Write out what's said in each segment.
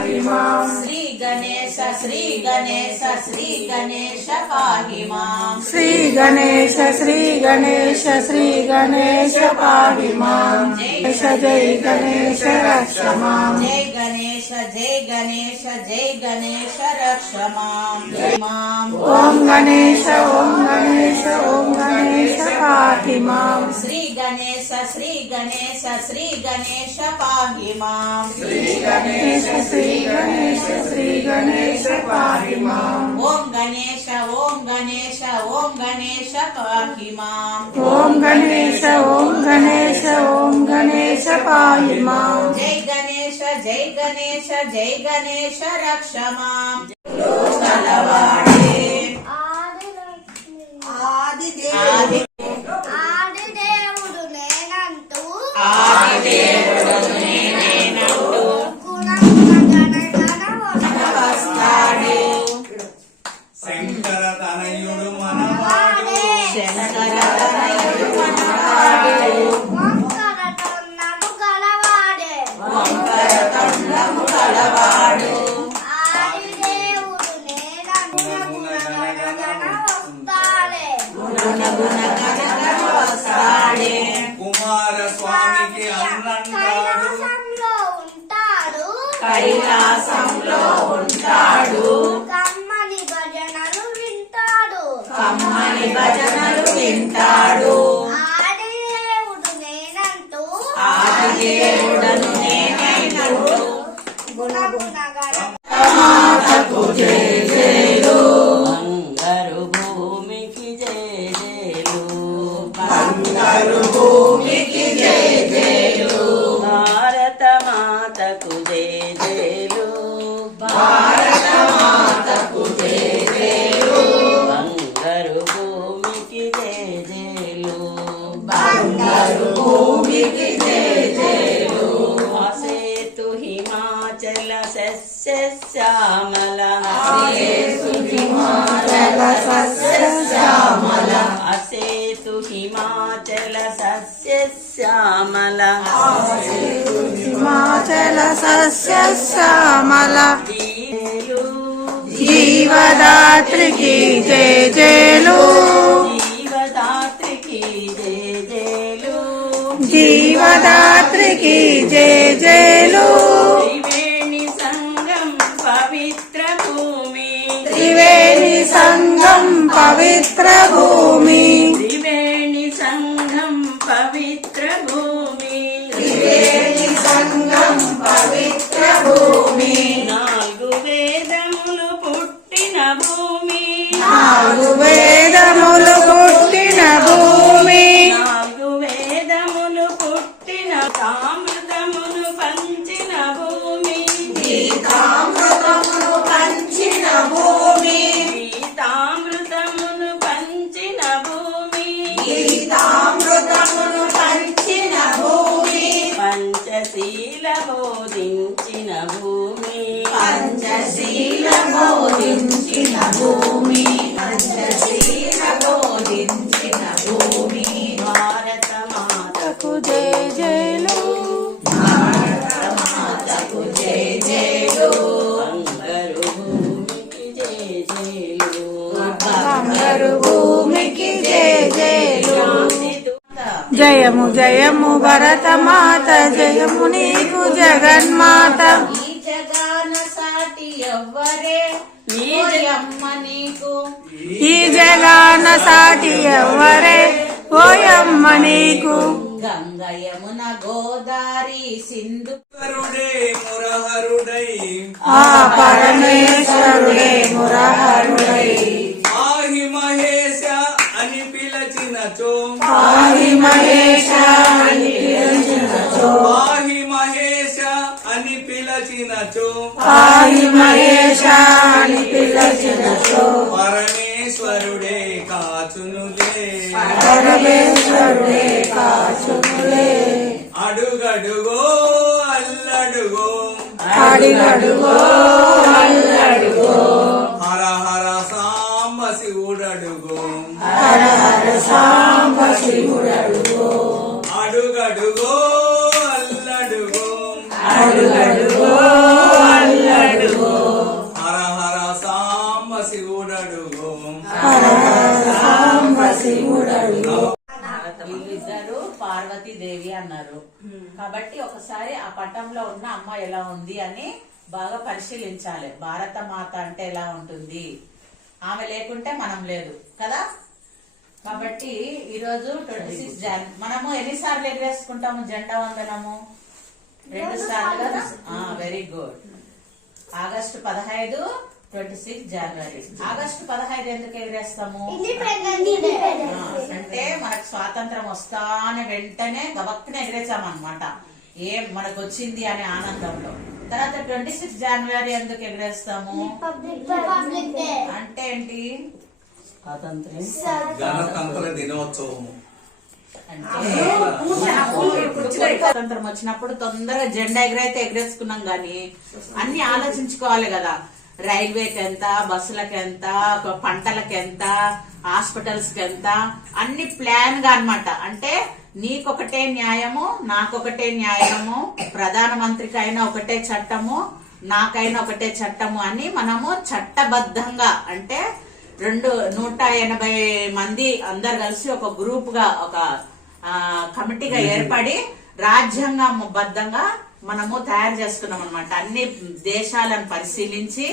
पाहि मां श्री गणेश पाहि मां श्री गणेश पाहि मां जय गणेश रक्ष मां जय गणेश रक्ष मां ओम गणेश पाहि मां श्री गणेश पाहि मां श्री गणेश पाहि मां ओम गणेश पाहि मां ओम गणेश पाहि मां जय गणेश रक्ष मां ఆదిదేవుడు నేనంటూ వస్తాడు శంకర తనయుడు మనవాడు వంకర తొండము గలవాడే ఆదిదేవుడు నేనంటూ వస్తాడే కుమార స్వామికి అన్నంటాడు కైలాసంలో ఉంటాడు కమ్మని భజనలు వింటాడు ఆదిదేవుడు నేనంటూ ఆదిదేవుడను నేనంటూ గుణగుణగణ మాతకు జయ జయలు బంగారు భూమికి జయ జయలు బంగారు భూమికి జయ జయలు భారత మాతకు జయ జయలు భారత మాతకు జయ జయలు బంగారు భూమికి జయ జయలు బంగారు భూమికి జయ జయలు అసేతు హిమాచల సస్య శ్యామల హిమాచల సస్య శ్యామల అసేతు హిమాచల సస్య శ్యామల హిమాచల సస్య శ్యామల జయలు జీవదాత్రికి జయ జయలు జీవదాత్రికి జయ జయలు జీవదాత్రికి జయ జయలు త్రివేణి సంగం పవిత్ర భూమి త్రివేణి సంగం పవిత్ర భూమి త్రివేణి సంగం పవిత్ర భూమి త్రివేణి సంగం పవిత్ర భూమి నాలుగు వేదములు పుట్టిన భూమి నాలుగు వేదములు పుట్టిన భూమి నాలుగు వేదములు పుట్టిన తామృతమును పంచిన భూమి గీతామృతమును పంచిన భూమి గీతామృతమును పంచిన భూమి గీతామృతమును పంచిన భూమి పంచశీల బోధించిన భూమి పంచశీల బోధించిన భూమి పంచశీల బోధించిన భూమి భారత మాతకు జయ జయలు భారత మాతకు జయ జయలు బంగారు భూమికి జయ జయలు బంగారు భూమికి జయ జయలు శాంతిదూత జయము జయము భరత మాత జయము నీకు జగన్మాత ఈ జగాన సాటి ఎవ్వరే అమ్మ నీకు ఈ జగాన సాటి ఎవ్వరే ఓయమ్మ నీకు గంగ యమున గోదారి సింధు కరుడే మురహరుడై ఆ పరమేశ్వరుడే మురహరుడై ఆహి మహేశ అని పిలచినచో పాహి మహేశ అని పిలిచినచో ఆహి మహేశ అని పిలచినచో పాహి మహేశ అని పిలిచినచో పరమేశ్వరుడే కాచునులే పరమేశ్వరుడే కాచునులే అడుగడుగో అల్లడుగో అడిగడుగో అల్లడుగో హర హర సాంబ శివుడడుగో హర హర సాంబ శివుడడుగో అడుగడుగో అల్లడుగో అడుగడుగో అల్ల అన్నారు. కాబట్టి ఒకసారి ఆ పటంలో ఉన్న అమ్మ ఎలా ఉంది అని బాగా పరిశీలించాలి. భారత మాత అంటే ఎలా ఉంటుంది, ఆమె లేకుంటే మనం లేదు కదా. కాబట్టి ఈరోజు 26 జాన్ మనము ఎన్నిసార్లు ఎగరేసుకుంటాము జెండా వందనము? 2 సార్లు కదా. Very good. ఆగస్టు 15, 26 జనవరి. ఆగస్టు 15 ఎందుకు ఎగరేస్తాము అంటే మనకు స్వాతంత్రం వస్తానే వెంటనే గబక్కున ఎగరేసామన్నమాట, ఏం మనకు వచ్చింది అనే ఆనందంలో. తర్వాత 26 జనవరి ఎందుకు ఎగరేస్తాము అంటే ఏంటి? గణతంత్ర దినోత్సవము. స్వాతంత్రం వచ్చినప్పుడు తొందరగా జెండా ఎగరైతే ఎగరేసుకున్నాం గాని అన్ని ఆలోచించుకోవాలి కదా. రైల్వేకి ఎంత, బస్సులకు ఎంత, పంటలకు ఎంత, హాస్పిటల్స్ కి ఎంత, అన్ని ప్లాన్ గా అన్నమాట. అంటే నీకొకటే న్యాయము, నాకొకటే న్యాయము, ప్రధానమంత్రికి అయినా ఒకటే చట్టము, నాకైనా ఒకటే చట్టము అని మనము చట్టబద్ధంగా అంటే 180 మంది అందరు కలిసి ఒక గ్రూప్ గా ఒక కమిటీగా ఏర్పడి రాజ్యాంగబద్ధంగా మనము తయారు చేసుకున్నాం అనమాట. అన్ని దేశాలను పరిశీలించి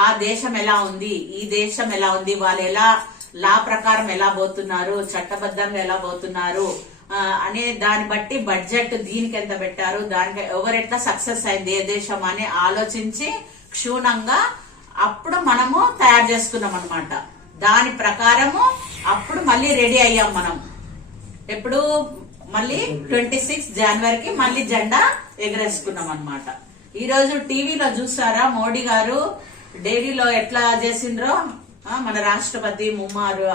ఆ దేశం ఎలా ఉంది, ఈ దేశం ఎలా ఉంది, వాళ్ళు ఎలా లా ప్రకారం ఎలా పోతున్నారు, చట్టబద్ధంగా ఎలా పోతున్నారు అనే దాన్ని బట్టి బడ్జెట్ దీనికి ఎంత పెట్టారు, దానికి ఎవరెట్లా సక్సెస్ అయింది ఏ దేశం అని ఆలోచించి క్షుణ్ణంగా అప్పుడు మనము తయారు చేసుకున్నాం అనమాట. దాని ప్రకారము అప్పుడు మళ్ళీ రెడీ అయ్యాం మనం. ఎప్పుడు మళ్ళీ 26 జనవరికి మళ్ళీ జెండా ఎగరేసుకున్నాం అన్నమాట. ఈ రోజు టీవీలో చూసారా మోడీ గారు ఢిల్లీలో ఎట్లా చేసిండ్రో, మన రాష్ట్రపతి ముమ్మారు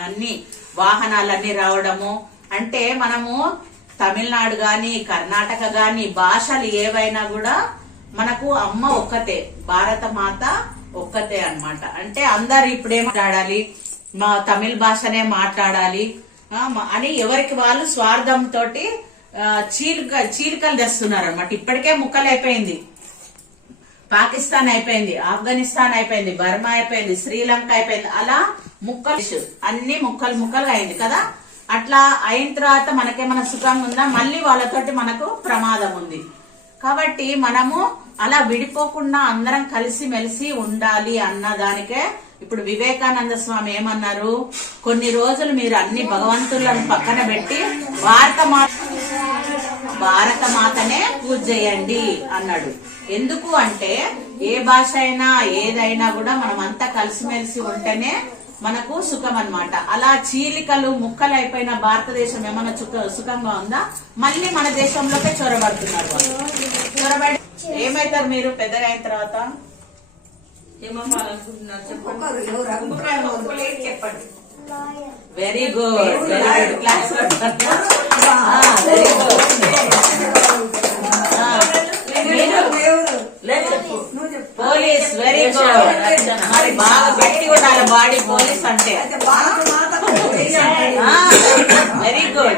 అన్ని వాహనాలన్నీ రావడము. అంటే మనము తమిళనాడు గాని కర్ణాటక గాని భాషలు ఏవైనా కూడా మనకు అమ్మ ఒక్కతే, భారత మాత ఒక్కతే అన్నమాట. అంటే అందరు ఇప్పుడే మాట్లాడాలి, మా తమిళ భాషనే మాట్లాడాలి అని ఎవరికి వాళ్ళు స్వార్థంతో చీలికలు తెస్తున్నారు అనమాట. ఇప్పటికే ముక్కలు అయిపోయింది, పాకిస్తాన్ అయిపోయింది, ఆఫ్ఘనిస్తాన్ అయిపోయింది, బర్మా అయిపోయింది, శ్రీలంక అయిపోయింది, అలా ముక్కలు అన్ని ముక్కలుగా అయింది కదా. అట్లా అయిన తర్వాత మనకేమైనా సుఖంగా ఉందా? మళ్ళీ వాళ్ళతోటి మనకు ప్రమాదం ఉంది. కాబట్టి మనము అలా విడిపోకుండా అందరం కలిసి మెలిసి ఉండాలి అన్న దానికే ఇప్పుడు వివేకానంద స్వామి ఏమన్నారు, కొన్ని రోజులు మీరు అన్ని భగవంతులను పక్కన పెట్టి భారత మాతనే పూజ చేయండి అన్నాడు. ఎందుకు అంటే ఏ భాష అయినా ఏదైనా కూడా మనం అంతా కలిసిమెలిసి ఉంటేనే మనకు సుఖం అన్నమాట. అలా చీలికలు ముక్కలు అయిపోయిన భారతదేశం ఏమైనా సుఖంగా ఉందా? మళ్ళీ మన దేశంలోకే చొరబడుతున్నారు వాళ్ళు. చొరబడి ఏమైతారు మీరు పెద్దగా అయిన తర్వాత? ఏమవ్వాలనుకుంటున్నారు చెప్పండి. Very good, very good. Class very good. Police, very good. మరి బాగా గట్టి ఉండాలి బాడీ పోలీస్ అంటే. Very good.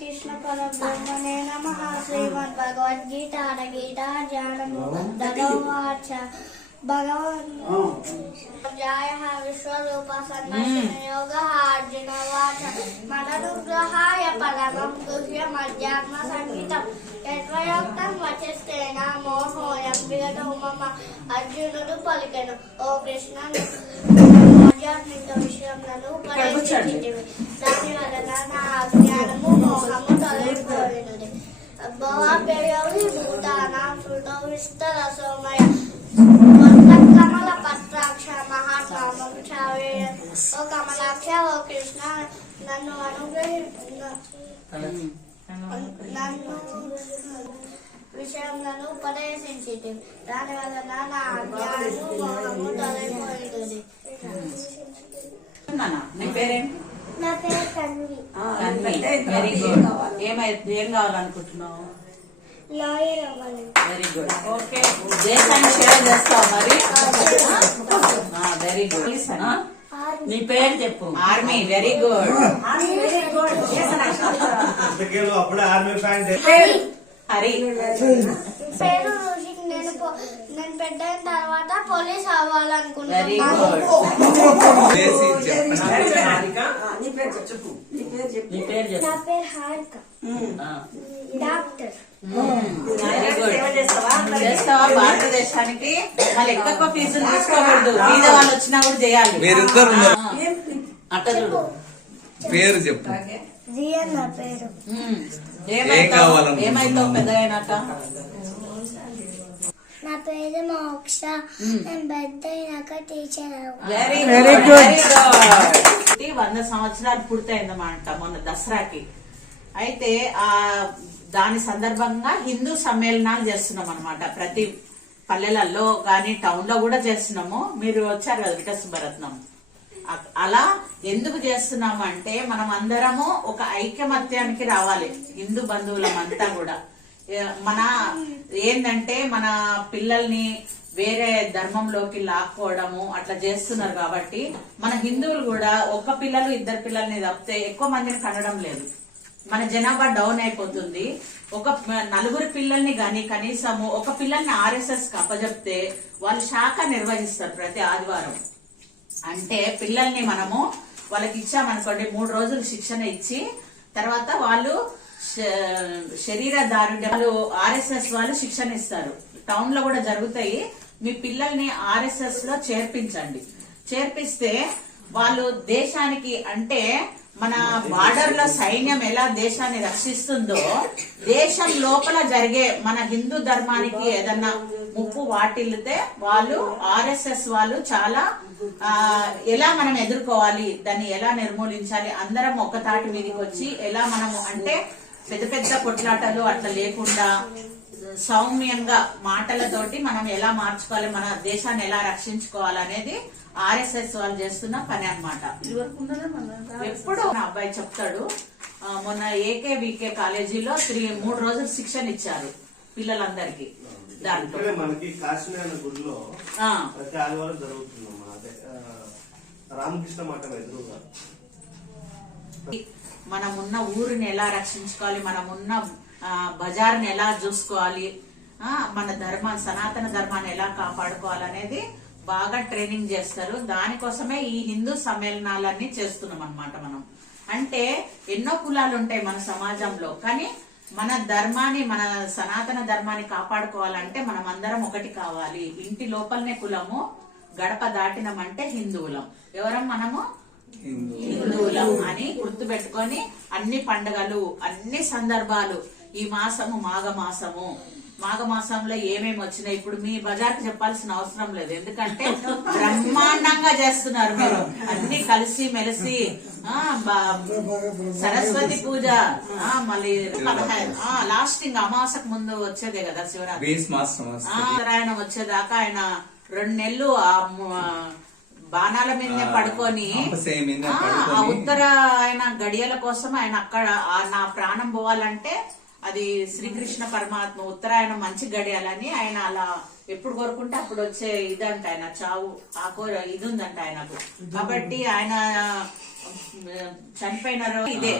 కృష్ణ పరబ్రహ్మణే నమః. శ్రీమద్ భగవద్గీత గీతా జ్ఞానముద్గవాచ భగవన్ జాయ విశ్వరూప సన్మయోగ అర్జున వాచ మననుగ్రహాయ పరమం గుహ్యం అధ్యాత్మ సంగీతం యద్వయోక్తం వచస్తేన మోహోయం విగతో మమ. అర్జునుడు పలికెను, ఓ కృష్ణ ఆధ్యాత్మిక విషయములను ఉపదేశించితివి, దాని వలన నా అజ్ఞానము మోహము తొలగిపోయినది. భవాభ్యయౌ భూతానాం శృతౌ విస్తరసోమయ కమల పత్రాక్ష మహాత్మామం చావేయ. ఓ కమలాక్ష, ఓ కృష్ణ నన్ను విషయములను ఉపదేశించితి, దాని వలన నా అజ్ఞానము మోహము తొలగిపోయినది. నీ పేరేంటి? నా పేరు తన్వి. Very good. ఏం కావాలనుకుంటున్నావు? లాయర్ అవ్వాలి. Very good. ఓకే, దేశాన్ని సేవ చేస్తావు మరి. Very good. నీ పేరు చెప్పు. ఆర్మీ. Very good. అప్పుడే ఆర్మీ ఫ్యాన్. హరి. పేరు రోజు నేను నేను పెద్ద అయిన తర్వాత పోలీస్ వెరీ అవ్వాలనుకుంటున్నాను. గుడ్. చేసి చెప్పండి. నీ పేరు చెప్పు. నా పేరు హారిక, ఆ. డాక్టర్. Very good. చేస్తావా భారతదేశానికి? మళ్ళీ ఎక్కువ ఫీజులు తీసుకోకూడదు, మీద వాళ్ళు వచ్చినా కూడా చేయాలి. మీరిద్దరు ఉన్నారు. అట్ట చూడు. పేరు చెప్పు. జియన్ నా పేరు. ఏం కావాలనుకుంటున్నావు? ఏమైతావు పెద్ద అయినాక? నా పేరు మోక్ష. నేను పెద్ద అయినాక టీచర్ అవ్వాలి. Very good. 100 సంవత్సరాలు పూర్తయిందన్నమాట మొన్న దసరాకి. అయితే ఆ దాని సందర్భంగా హిందూ సమ్మేళనాలు చేస్తున్నాం అనమాట. ప్రతి పల్లెలలో గాని టౌన్ లో కూడా చేస్తున్నాము. మీరు వచ్చారు కదా వికసభరత్నం. అలా ఎందుకు చేస్తున్నాము అంటే మనం అందరము ఒక ఐకమత్యానికి రావాలి, హిందూ బంధువులమంతా కూడా. మన ఏంటంటే మన పిల్లల్ని వేరే ధర్మంలోకి లాక్కోవడము అట్లా చేస్తున్నారు కాబట్టి మన హిందువులు కూడా ఒక పిల్లలు 2 పిల్లల్ని తప్పితే ఎక్కువ మందిని కనడం లేదు. మన జనాభా డౌన్ అయిపోతుంది. ఒక 4 పిల్లల్ని గాని కనీసము ఒక పిల్లల్ని RSS కి అప్పచెప్తే వాళ్ళు శాఖ నిర్వహిస్తారు ప్రతి ఆదివారం. అంటే పిల్లల్ని మనము వాళ్ళకి ఇచ్చామనుకోండి, 3 రోజులు శిక్షణ ఇచ్చి తర్వాత వాళ్ళు శరీర దారుణ్యాలు RSS వాళ్ళు శిక్షణ ఇస్తారు. టౌన్ లో కూడా జరుగుతాయి. మీ పిల్లల్ని RSS లో చేర్పించండి. చేర్పిస్తే వాళ్ళు దేశానికి, అంటే మన బార్డర్ లో సైన్యం ఎలా దేశాన్ని రక్షిస్తుందో దేశం లోపల జరిగే మన హిందూ ధర్మానికి ఏదన్నా ముప్పు వాటిల్లితే వాళ్ళు RSS వాళ్ళు చాలా ఎలా మనం ఎదుర్కోవాలి, దాన్ని ఎలా నిర్మూలించాలి, అందరం ఒక తాటి మీదకి వచ్చి ఎలా మనము అంటే పెద్ద పెద్ద కొట్లాటలు అట్లా లేకుండా సౌమ్యంగా మాటలతోటి మనం ఎలా మార్చుకోవాలి, మన దేశాన్ని ఎలా రక్షించుకోవాలనేది RSS వాళ్ళు చేస్తున్న పని అన్నమాట. ఎప్పుడు నా అబ్బాయి చెప్తాడు, మొన్న AKVK కాలేజీలో 3 రోజులు శిక్షణ ఇచ్చారు పిల్లలందరికీ. దాంట్లో మనకి కాశీనారాయణ గుడిలో ప్రతి ఆదివారం జరుగుతుందమ్మా. అదే రామకృష్ణ మఠం ఎదురుగా మనమున్న ఊరిని ఎలా రక్షించుకోవాలి, మనమున్న బజార్ని ఎలా చూసుకోవాలి, మన సనాతన ధర్మాన్ని ఎలా కాపాడుకోవాలనేది బాగా ట్రైనింగ్ చేస్తారు. దానికోసమే ఈ హిందూ సమ్మేళనాలన్నీ చేస్తున్నాం అన్నమాట. మనం అంటే ఎన్నో కులాలు ఉంటాయి మన సమాజంలో, కానీ మన ధర్మాన్ని, మన సనాతన ధర్మాన్ని కాపాడుకోవాలంటే మనం అందరం ఒకటి కావాలి. ఇంటి లోపలనే కులము, గడప దాటినమంటే హిందువులం. ఎవరం మనము? హిందువులం అని గుర్తు పెట్టుకొని అన్ని పండుగలు, అన్ని సందర్భాలు, ఈ మాసము మాఘమాసంలో ఏమేమి వచ్చినాయి ఇప్పుడు మీ బజార్కి చెప్పాల్సిన అవసరం లేదు. ఎందుకంటే బ్రహ్మాండంగా చేస్తున్నారు మీరు అన్ని కలిసి మెలిసి. సరస్వతి పూజ, మళ్ళీ 15 లాస్టింగ్ అమాసకు ముందు వచ్చేదే కదా శివరాత్రి. ఉత్తరాయణం వచ్చేదాకా ఆయన 2 నెలలు బాణాల మీదనే పడుకొని ఆ ఉత్తరాయణ గడియల కోసం ఆయన అక్కడ నా ప్రాణం పోవాలంటే అది శ్రీకృష్ణ పరమాత్మ ఉత్తరాయణం మంచి గడియాలని ఆయన అలా ఎప్పుడు కోరుకుంటే అప్పుడు వచ్చే ఇదంట ఆయన చావు ఇది ఉందంట ఆయనకు. కాబట్టి ఆయన చనిపోయిన ఇదే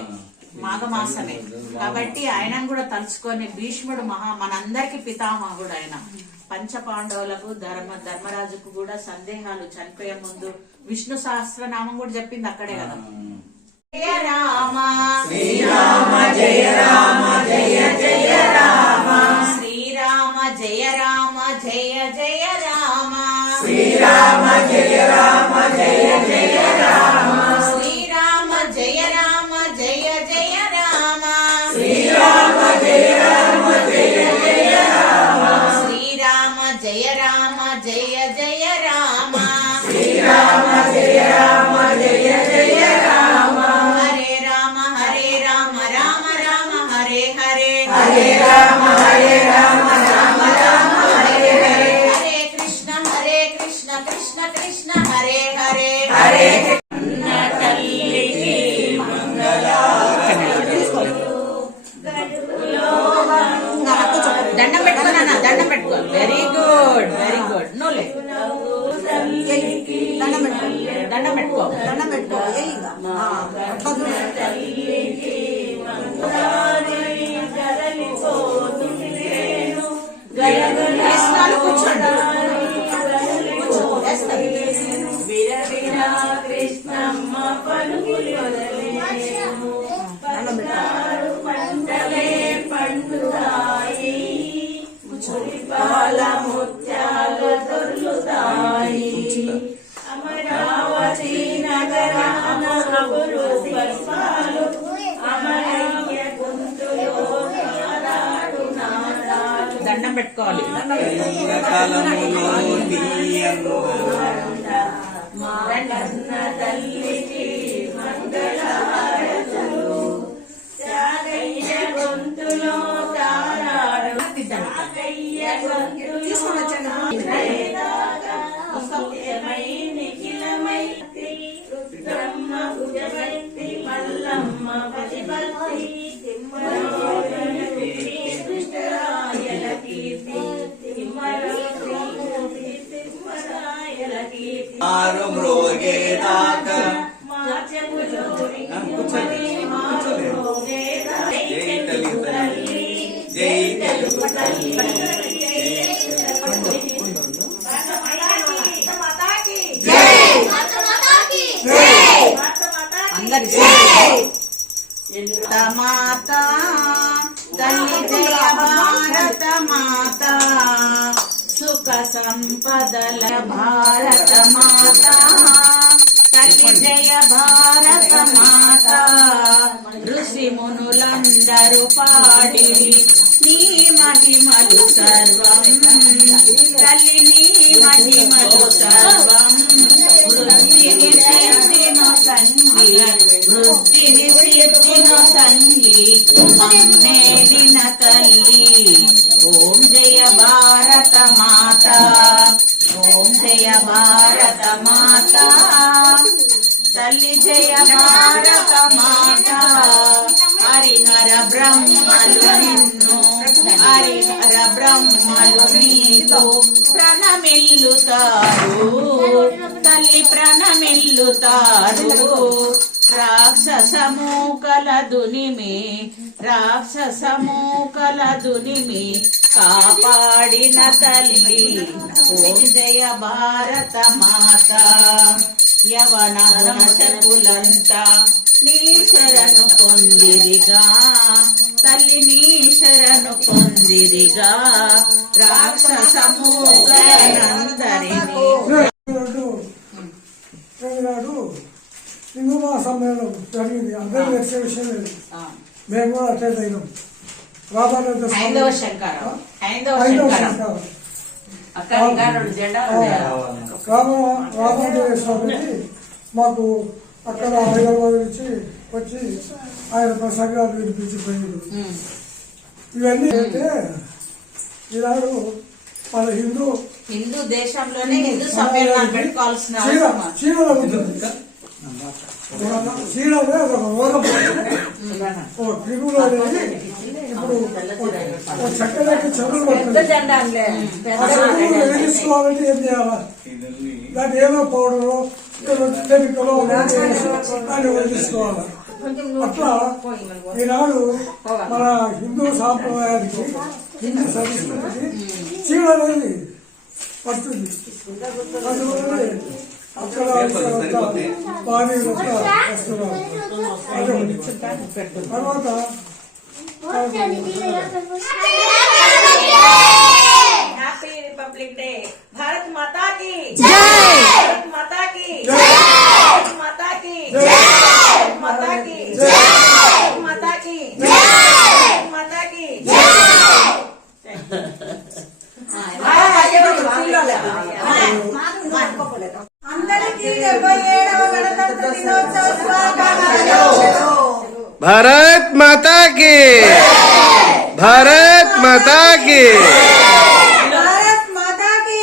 మాఘమాసమే. కాబట్టి ఆయనను కూడా తలుచుకొని భీష్ముడు మనందరికి పితామహుడు ఆయన. పంచపాండవులకు ధర్మరాజుకు కూడా సందేహాలు చనిపోయే ముందు విష్ణు సహస్రనామం కూడా చెప్పింది అక్కడే కదా. జయ రామ శ్రీరామ జయ రామ జయ జయ రామ శ్రీరామ జయ రామ జయ జయ రామ శ్రీరామ జయ రామ జయ జయ రామ శ్రీరామ జయ రామ జయ జయ రామ శ్రీరామ జయ రామ జయ జయ రామ శ్రీరామ జయ రామ జయ జయ రామ శ్రీరామ జయ రామ జయ జయ రామ హరే రామ రామ రామ హరే హరే హరే రామ రామ రామ హరే హరే హరే కృష్ణ కృష్ణ కృష్ణ హరే హరే హరే తల్లికి దండం పెట్టుకోనా? దండం పెట్టుకో. Very good, very good. నువ్వులే దండం పెట్టుకో. దండం పెట్టుకో. కృష్ణాలు కూర్చో. దండం పెట్టుకోవాలి. కాలములో తీయను తల్లికి మంగళహారతులు త్యాగయ్య గొంతులో తారాడు త్యాగయ్య గొంతులో సౌఖ్యమై నిఖిలమై బ్రహ్మ భుజవతి మల్లమ్మ పతిపతి తిమ్మరాయల కీర్తి తిమ్మరాయల కీర్తి ఆరు మ్రోగేదాక జై తెలుగు తల్లి జై తెలుగు తల్లి మాత తల్లి జయ భారత మాత సుఖ సంపదల భారత మాత తల్లి జయ భారత మాత ఋషి మునులందరూ పాడి నీ మహిమలు సర్వం తల్లి నీ మహిమలు సర్వం వృద్ధిని సిద్ధిను సంగి వృద్ధిని సిద్ధిను సంగి మమ్మేలిన తల్లి ఓం జయ భారత మాత ఓం జయ భారత మాత తల్లి జయ భారత మాత హరిహర బ్రహ్మలు నిన్ను హరిహర బ్రహ్మలు నీకు ప్రణమిల్లుతారు తల్లి ప్రణమిల్లుతారు రాక్షసము కలదునిమి రాక్షసము కలదునిమి కాపాడిన తల్లి ఓం జయ భారత మాత యవన శకులంతా నీ శరణు పొందిరిగా తల్లి నీ శరణు పొందిరిగా రాక్షసము గణందరిని నాడు హిందూ మహాసమ్మేళనం జరిగింది. అందరూ తెలిసే విషయం లేదు. మేము కూడా అటెండ్ అయినాం. హైందవ శంకరం రామాంజనేయ స్వామికి మాకు అక్కడ హైదరాబాద్ నుంచి వచ్చి ఆయన ప్రసంగాలు వినిపించిపోయారు. ఇవన్నీ అంటే ఈనాడు మన హిందూ దేశంలోనే హిందూ సమ్మేళనాలు పెట్టుకోవాల్సిన చీనలో ఉంటుంది. చీనలో ఒక రోగం క్రిములు అనేది ఇప్పుడు చక్కలకి చదువు వెలిగించుకోవాలంటే ఏం చేయాలా? దాన్ని ఏదో పౌడరు కెమికల్ దాన్ని వెలిగించుకోవాలి. అట్లా ఈనాడు మన హిందూ సాంప్రదాయానికి హిందూ సంస్కృతికి చీడ అనేది పడుతుంది. అందువల్ల అక్కడ పానీ వస్తున్నారు. తర్వాత హ్యాపీ రిపబ్లిక్ డే. భారత్ మాతా కి భారత్ మాతా కి భారత్ మాతా కి భారత్ మాతా కి భారత్ మాతా కి భారత్ మాతా కి అందరికీ 77వ గణతంత్ర దినోత్సవ శుభాకాంక్షలు. भारत माता की भारत माता की భారత్ మాతా కి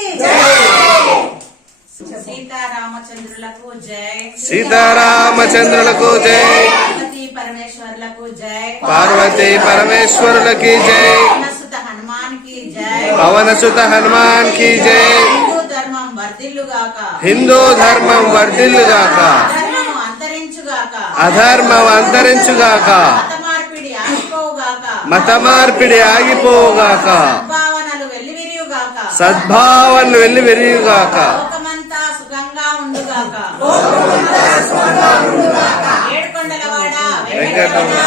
సీతారామచంద్రులకు జై సీతారామచంద్రులకు జై పార్వతీ పరమేశ్వరులకు జై పార్వతీ పరమేశ్వరులకి జై పవనసుత హనుమాన్ కి జై పవనసుత హనుమాన్ కి జై హిందూ ధర్మం వర్ధిల్లుగాక హిందూ ధర్మం వర్ధిల్లుగాక ధర్మము అంతరించుగాక అధర్మం అంతరించుగాక మత మార్పిడి ఆగిపోగాక సద్భావనలు వెల్లివిరియుగాక సద్భావనలు వెల్లివిరియుగాక లోకమంతా సుఖంగా ఉండుగాక ఏడుకొండలవాడ వెంకటరమణ